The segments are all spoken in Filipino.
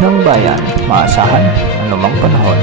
ng bayan, maasahan anumang panahon.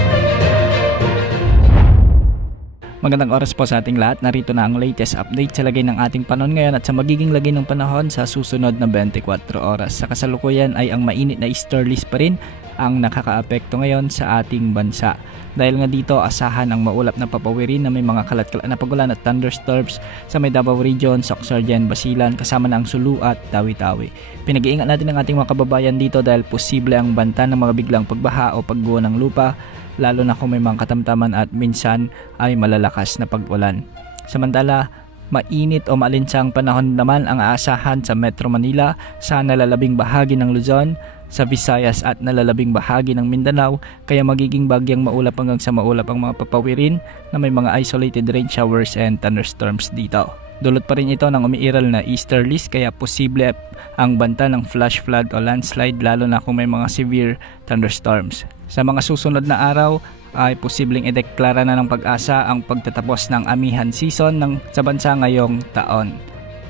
Magandang oras po sa ating lahat. Narito na ang latest update sa lagay ng ating panahon ngayon at sa magiging lagay ng panahon sa susunod na 24 oras. Sa kasalukuyan ay ang mainit na easterlies pa rin ang nakakaapekto ngayon sa ating bansa. Dahil nga dito, asahan ang maulap na papawirin na may mga kalat-kalat na pagulan at thunderstorms sa may Davao Region, Sorsogon, Basilan, kasama na ang Sulu at Tawi-Tawi. Pinag-iingat natin ang ating mga kababayan dito dahil posible ang banta ng mga biglang pagbaha o pagguho ng lupa, lalo na kung may mga katamtaman at minsan ay malalakas na pag-ulan. Samantala, mainit o maalinsang panahon naman ang aasahan sa Metro Manila, sa nalalabing bahagi ng Luzon, sa Visayas at nalalabing bahagi ng Mindanao, kaya magiging bagyang maulap hanggang sa maulap ang mga papawirin na may mga isolated rain showers and thunderstorms dito. Dulot pa rin ito ng umiiral na easterlies kaya posible ang banta ng flash flood o landslide lalo na kung may mga severe thunderstorms. Sa mga susunod na araw ay posibleng ideklara na ng Pag-asa ang pagtatapos ng amihan season sa bansa ngayong taon.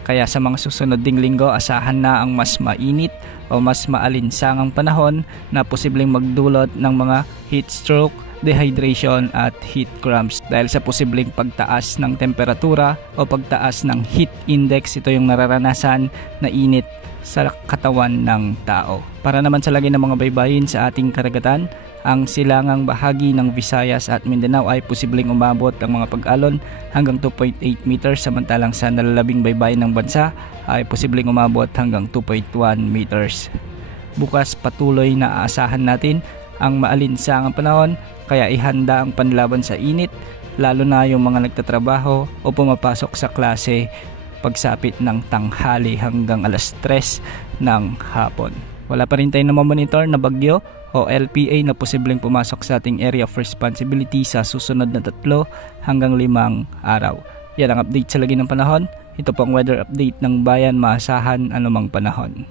Kaya sa mga susunod ding linggo, asahan na ang mas mainit o mas maalinsangang panahon na posibleng magdulot ng mga heat stroke, dehydration at heat cramps dahil sa posibleng pagtaas ng temperatura o pagtaas ng heat index. Ito yung nararanasan na init sa katawan ng tao. Para naman sa lagay ng mga baybayin sa ating karagatan, ang silangang bahagi ng Visayas at Mindanao ay posibleng umabot ang mga pag-alon hanggang 2.8 meters, samantalang sa nalalabing baybayin ng bansa ay posibleng umabot hanggang 2.1 meters. Bukas patuloy na aasahan natin ang maalinsangang panahon kaya ihanda ang panlaban sa init, lalo na yung mga nagtatrabaho o pumapasok sa klase pagsapit ng tanghali hanggang alas 3 ng hapon. Wala pa rin tayong namamonitor na bagyo o LPA na posibleng pumasok sa ating area of responsibility sa susunod na 3 hanggang 5 araw. Yan ang update sa lagi ng panahon. Ito po ang weather update ng bayan, maasahan anumang panahon.